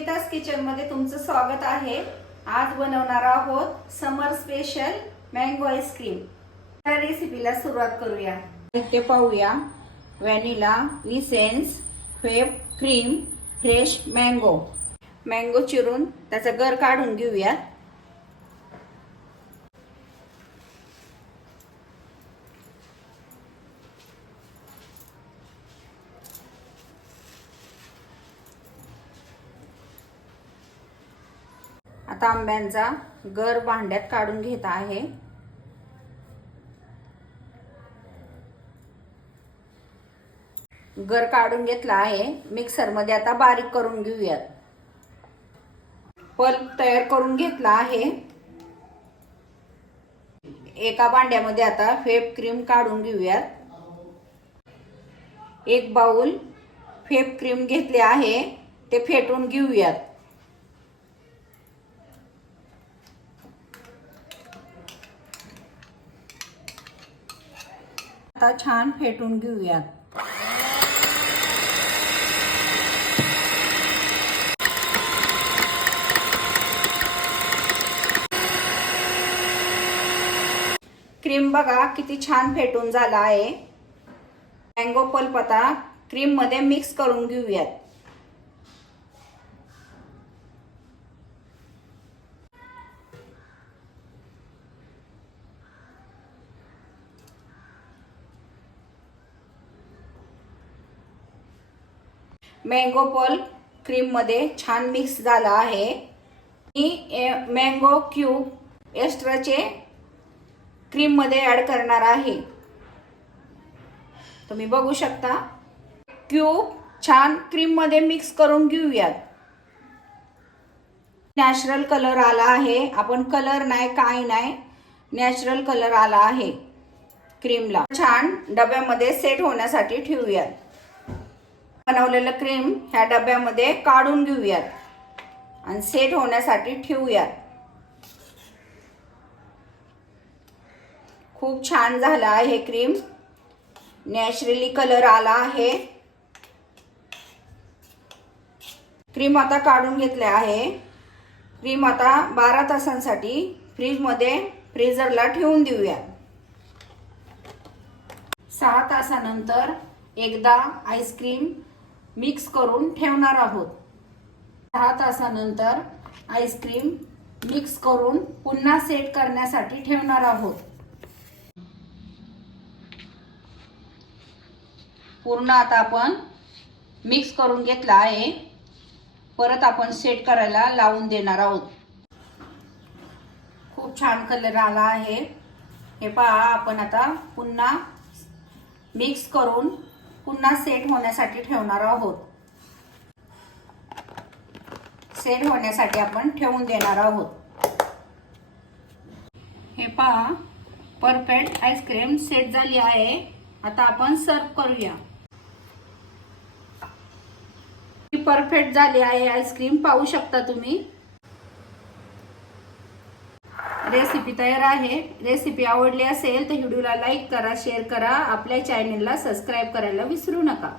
Sunita's kitchen मध्ये तुमचं स्वागत आहे। आज बनवणार आहोत समर स्पेशल मँगो आईस्क्रीम। या रेसिपीला सुरुवात करूया। इथे पाहूया vanilla essence, whip cream, fresh mango. Mango चिरून त्याचा गर काढून घेऊया। आता आंब्यांचा गर भांड्यात काढून घेत आहे। गर काढून घेतला आहे। मिक्सर मध्ये आता बारीक करून घेऊयात। पल्प तयार करून घेतला आहे। एका भांड्यामध्ये आता व्हिप क्रीम काढून घेऊयात। एक बाउल व्हिप क्रीम घेतले आहे, ते फेटून घेऊयात। आता छान फेटून घेऊयात। क्रीम बघा किती छान फेटून झाला आहे। मँगो पल्प आता क्रीम मध्ये मिक्स करून घेऊयात। मँगो पल्प क्रीम मध्ये छान मिक्स झाला आहे। मी मँगो क्यूब एक्स्ट्राचे क्रीम मध्ये ऍड करणार आहे। तुम्ही बघू शकता। क्यूब छान क्रीम मध्ये मिक्स करून घेऊयात। नॅचरल कलर आला आहे। आपण कलर नाही काय नाही, नॅचरल कलर आला आहे क्रीमला। छान डब्यामध्ये सेट होण्यासाठी ठेवूयात। बनवलेलं क्रीम ह्या डब्यामध्ये काढून घेऊयात आणि सेट होण्यासाठी ठेवूयात। खूप छान झाला आहे क्रीम। नॅचरली कलर आला आहे। क्रीम आता काढून घेतले आहे। क्रीम आता 12 तासांसाठी फ्रीज मध्ये फ्रीजरला ठेवून देऊया। 6 तासानंतर एकदा आईस्क्रीम मिक्स करून ठेवणार आहोत। 6 तासानंतर आईस्क्रीम मिक्स करून पुन्हा सेट करण्यासाठी ठेवणार आहोत। पूर्ण आता आपण मिक्स करून घेतला आहे। परत आपण सेट करायला लावून देणार आहोत। खूप छान कलर आला आहे। हे पहा, आपण आता पुन्हा मिक्स करून पुन्हा सेट होण्यासाठी ठेवणार आहोत। सेट होण्यासाठी आपण ठेवून देणार आहोत। हे पहा, परफेक्ट आईस्क्रीम सेट झाली आहे। आता आपण सर्व करूया। ही परफेक्ट झाली आहे आईस्क्रीम, पाहू शकता तुम्ही। रेसिपी तयार आहे। रेसिपी आवडली असेल तर व्हिडिओला लाईक करा, शेअर करा, आपल्या चॅनलला सबस्क्राइब करायला विसरू नका।